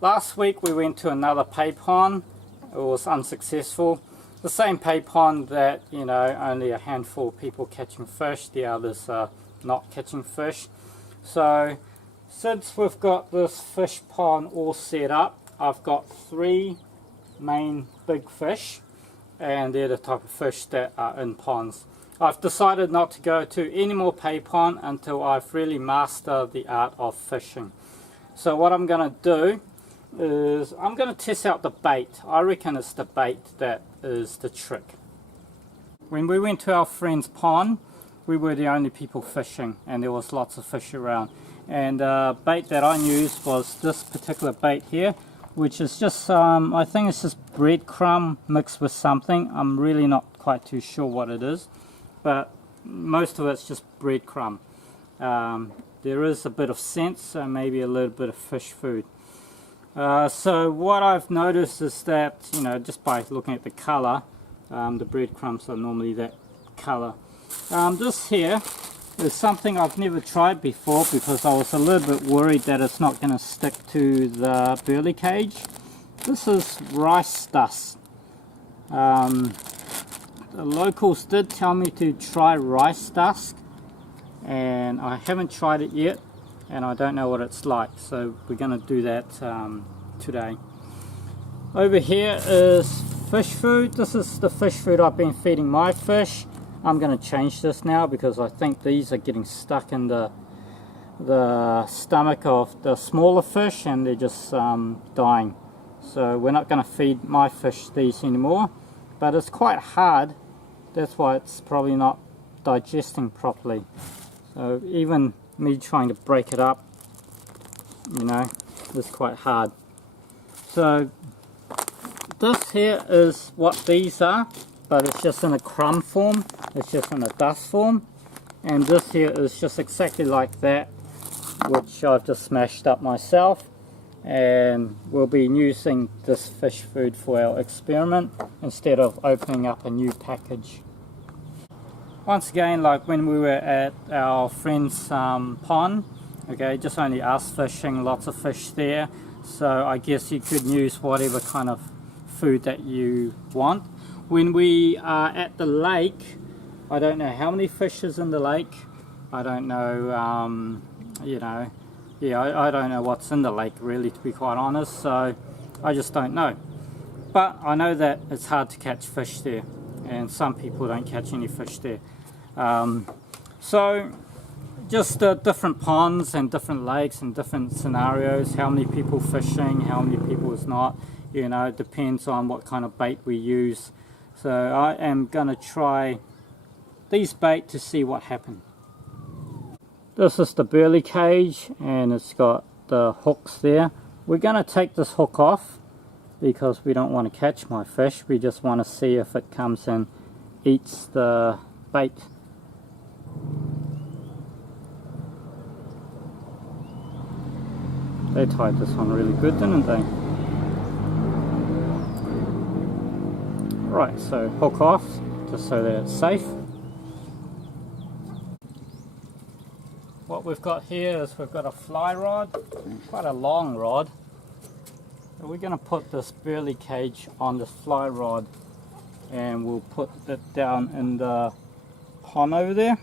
Last week we went to another pay pond. It was unsuccessful. The same pay pond that, you know, only a handful of people catching fish, the others are not catching fish. So since we've got this fish pond all set up, I've got 3 main big fish, and they're the type of fish that are in ponds. I've decided not to go to any more pay pond until I've really mastered the art of fishing. So what I'm going to do is I'm going to test out the bait. I reckon it's the bait that is the trick. When we went to our friend's pond, we were the only people fishing, and there was lots of fish around. And the bait that I used was this particular bait here, which is just, I think it's just breadcrumb mixed with something. I'm really not quite too sure what it is, but most of it's just breadcrumb. There is a bit of scent, so maybe a little bit of fish food. So what I've noticed is that, you know, just by looking at the color, the breadcrumbs are normally that color. This here is something I've never tried before because I was a little bit worried that it's not going to stick to the burley cage. This is rice dust. The locals did tell me to try rice dust, and I haven't tried it yet, and I don't know what it's like, so we're going to do that today. Over here is fish food. This is the fish food I've been feeding my fish. I'm going to change this now because I think these are getting stuck in the stomach of the smaller fish, and they're just dying. So we're not going to feed my fish these anymore, but it's quite hard. That's why it's probably not digesting properly. So even me trying to break it up, you know, is quite hard. So this here is what these are, but it's just in a crumb form, it's just in a dust form. And this here is just exactly like that, which I've just smashed up myself, and we'll be using this fish food for our experiment instead of opening up a new package. Once again, like when we were at our friend's pond, okay, just only us fishing, lots of fish there, so I guess you could use whatever kind of food that you want. When we are at the lake, I don't know how many fish is in the lake. I don't know, you know, yeah, I don't know what's in the lake really, to be quite honest, so I just don't know. But I know that it's hard to catch fish there, and some people don't catch any fish there. So just different ponds and different lakes and different scenarios, how many people fishing, how many people is not, you know, it depends on what kind of bait we use. So I am going to try these bait to see what happens. This is the burley cage, and it's got the hooks there. We're going to take this hook off because we don't want to catch my fish. We just want to see if it comes and eats the bait. They tied this on really good, didn't they? Right, so hook off, just so that it's safe. What we've got here is we've got a fly rod, quite a long rod. So we're going to put this burley cage on this fly rod, and we'll put it down in the pond over there.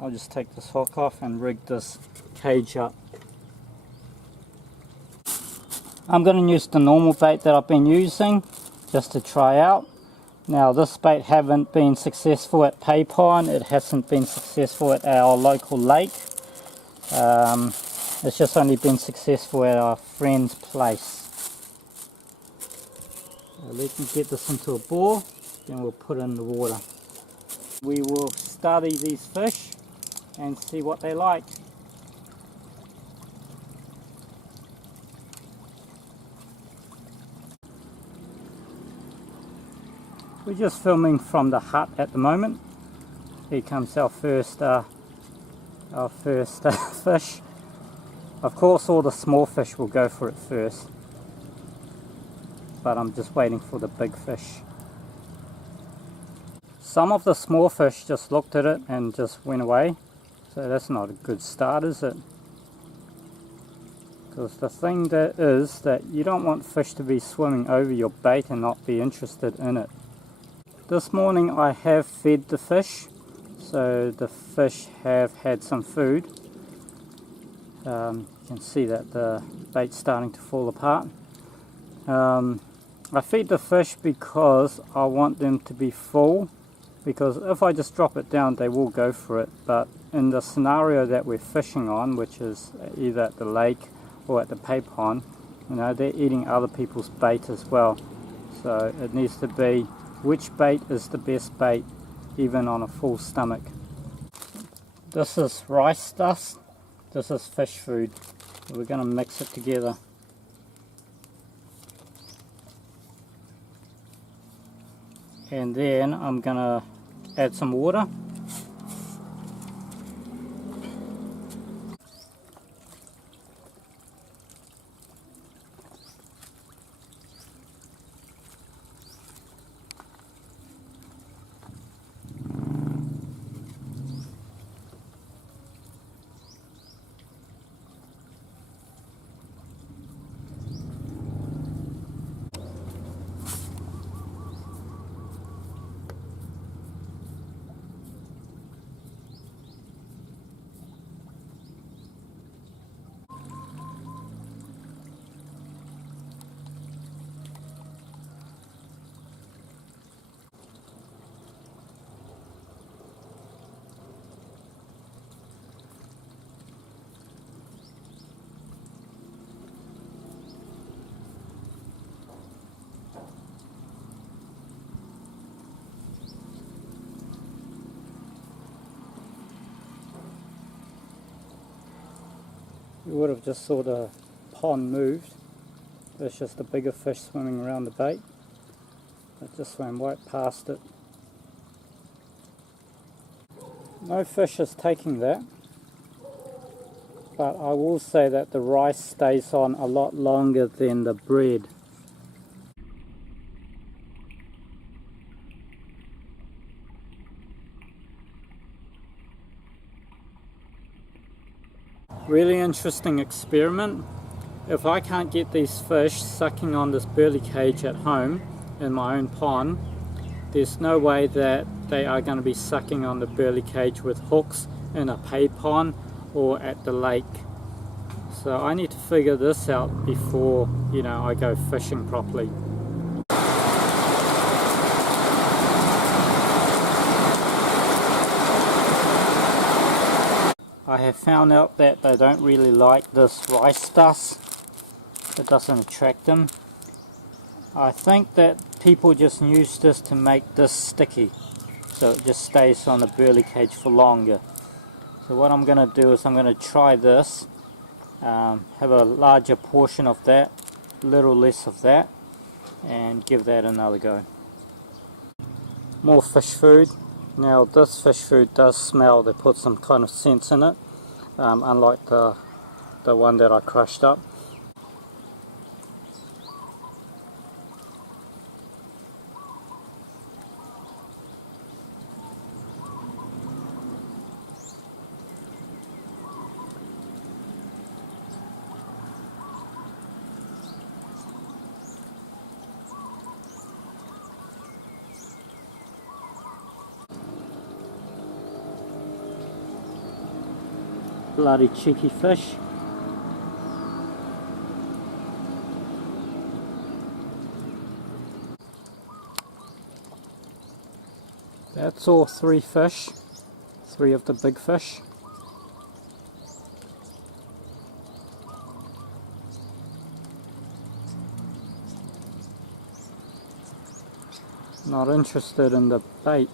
I'll just take this hook off and rig this cage up. I'm going to use the normal bait that I've been using just to try out. Now this bait haven't been successful at Pay Pond, it hasn't been successful at our local lake. It's just only been successful at our friend's place. So let me get this into a ball, then we'll put it in the water. We will study these fish and see what they like. We're just filming from the hut at the moment. Here comes our first fish. Of course all the small fish will go for it first, but I'm just waiting for the big fish. Some of the small fish just looked at it and just went away, so that's not a good start, is it? Because the thing that is that you don't want fish to be swimming over your bait and not be interested in it. This morning I have fed the fish, so the fish have had some food. You can see that the bait's starting to fall apart. I feed the fish because I want them to be full, because if I just drop it down they will go for it, but in the scenario that we're fishing on, which is either at the lake or at the pay pond, you know, they're eating other people's bait as well. So it needs to be which bait is the best bait even on a full stomach. This is rice dust, this is fish food. We're going to mix it together. And then I'm going to add some water. You would have just saw the pond moved. There's just a bigger fish swimming around the bait. It just swam right past it. No fish is taking that, but I will say that the rice stays on a lot longer than the bread. Really interesting experiment. If I can't get these fish sucking on this burley cage at home in my own pond, there's no way that they are going to be sucking on the burley cage with hooks in a pay pond or at the lake. So I need to figure this out before, you know, I go fishing properly. I have found out that they don't really like this rice dust. It doesn't attract them. I think that people just use this to make this sticky, so it just stays on the burley cage for longer. So what I'm going to do is I'm going to try this, have a larger portion of that, a little less of that, and give that another go. More fish food. Now this fish food does smell. They put some kind of scents in it, unlike the one that I crushed up. Bloody cheeky fish. That's all 3 fish, 3 of the big fish. Not interested in the bait.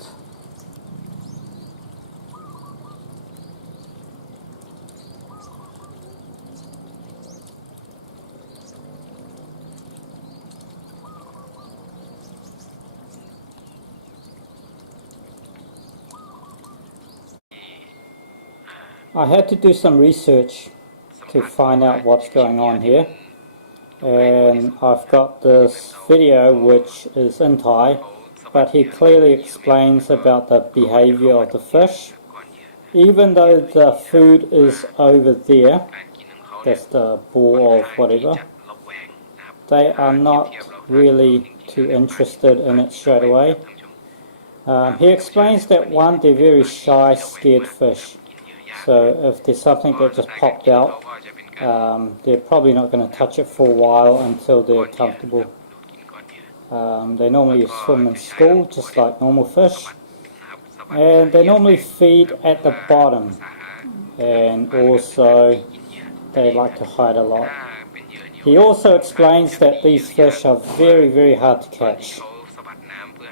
I had to do some research to find out what's going on here, and I've got this video which is in Thai, but he clearly explains about the behavior of the fish. Even though the food is over there, that's the bore of whatever, they are not really too interested in it straight away. He explains that one, they're very shy, scared fish. So if there's something that just popped out, they're probably not going to touch it for a while until they're comfortable. They normally swim in school just like normal fish, and they normally feed at the bottom, and also they like to hide a lot. He also explains that these fish are very hard to catch,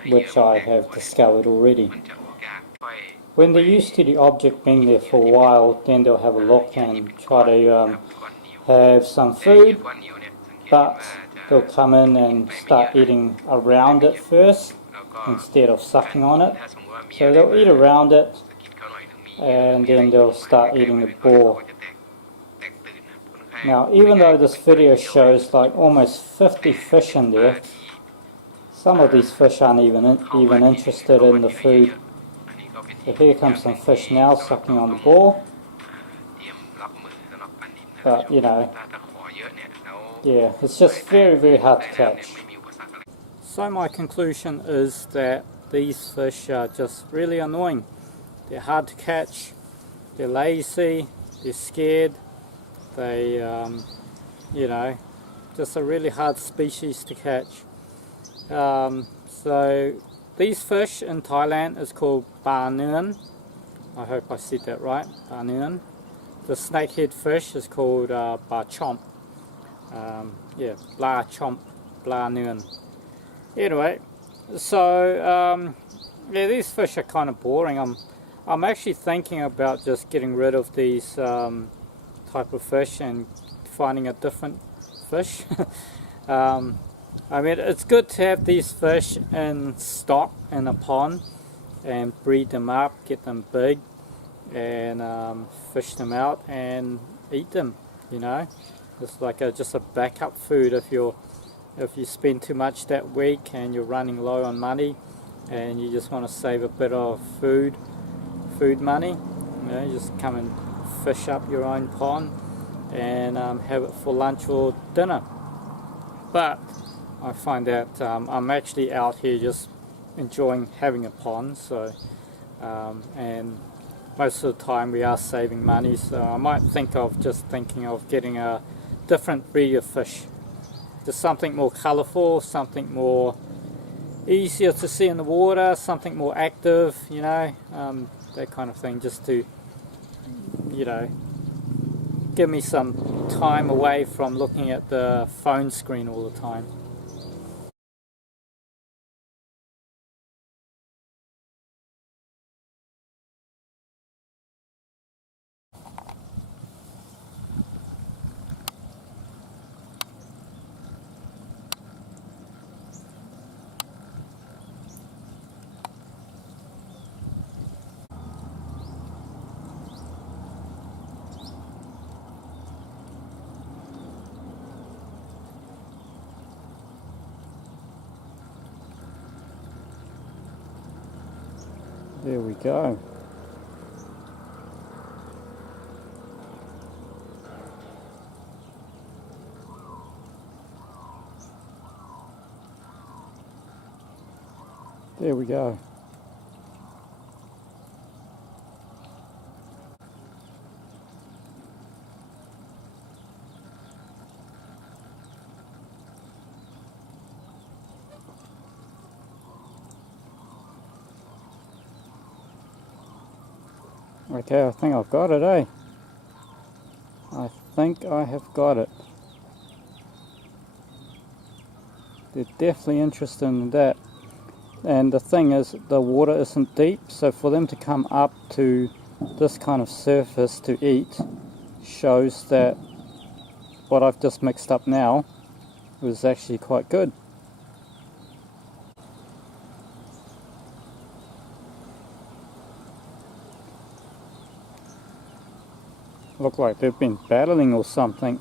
which I have discovered already. When they're used to the object being there for a while, then they'll have a look and try to have some food, but they'll come in and start eating around it first instead of sucking on it. So they'll eat around it and then they'll start eating the bore. Now, even though this video shows like almost 50 fish in there, some of these fish aren't even interested in the food. So here comes some fish now sucking on the bore. But you know, yeah, it's just very hard to catch. So my conclusion is that these fish are just really annoying. They're hard to catch, they're lazy, they're scared, they, you know, just a really hard species to catch. So these fish in Thailand is called Pla Nin. I hope I said that right, Pla Nin. The snakehead fish is called Pla Chomp. Yeah, Pla Chomp, Pla Nin. Anyway, so yeah, these fish are kind of boring. I'm actually thinking about just getting rid of these type of fish and finding a different fish. I mean, it's good to have these fish in stock in a pond and breed them up, get them big, and fish them out and eat them. You know, it's like just a backup food if you spend too much that week and you're running low on money and you just want to save a bit of food money. You know, you just come and fish up your own pond and have it for lunch or dinner. But I find that I'm actually out here just enjoying having a pond, so and most of the time we are saving money, so I might think of getting a different breed of fish, just something more colourful, something more easier to see in the water, something more active, you know, that kind of thing, just to, you know, give me some time away from looking at the phone screen all the time. There we go. There we go. Okay, I think I've got it, eh? I think I have got it. They're definitely interested in that. And the thing is, the water isn't deep, so for them to come up to this kind of surface to eat shows that what I've just mixed up now was actually quite good. Look like they've been battling or something.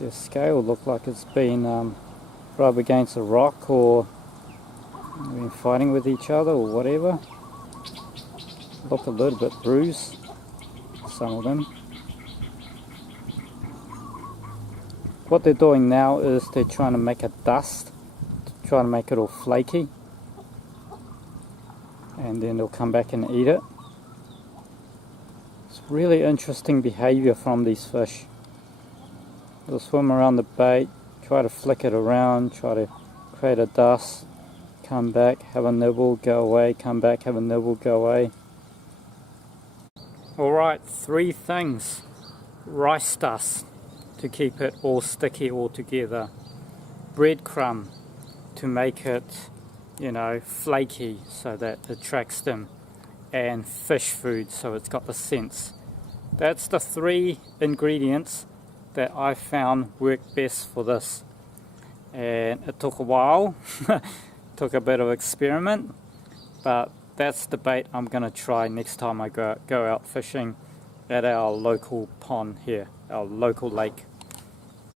Their scale look like it's been rubbed against a rock, or been fighting with each other or whatever. Look a little bit bruised, some of them. what they're doing now is they're trying to make a dust, trying to make it all flaky, and then they'll come back and eat it. It's really interesting behavior from these fish. They'll swim around the bait, try to flick it around, try to create a dust, come back, have a nibble, go away, come back, have a nibble, go away. Alright, 3 things. Rice dust to keep it all sticky all together. Breadcrumb to make it, you know, flaky so that it attracts them. And fish food so it's got the sense. That's the 3 ingredients that I found work best for this. And it took a while, took a bit of experiment, but that's the bait I'm going to try next time I go out fishing at our local pond here, our local lake.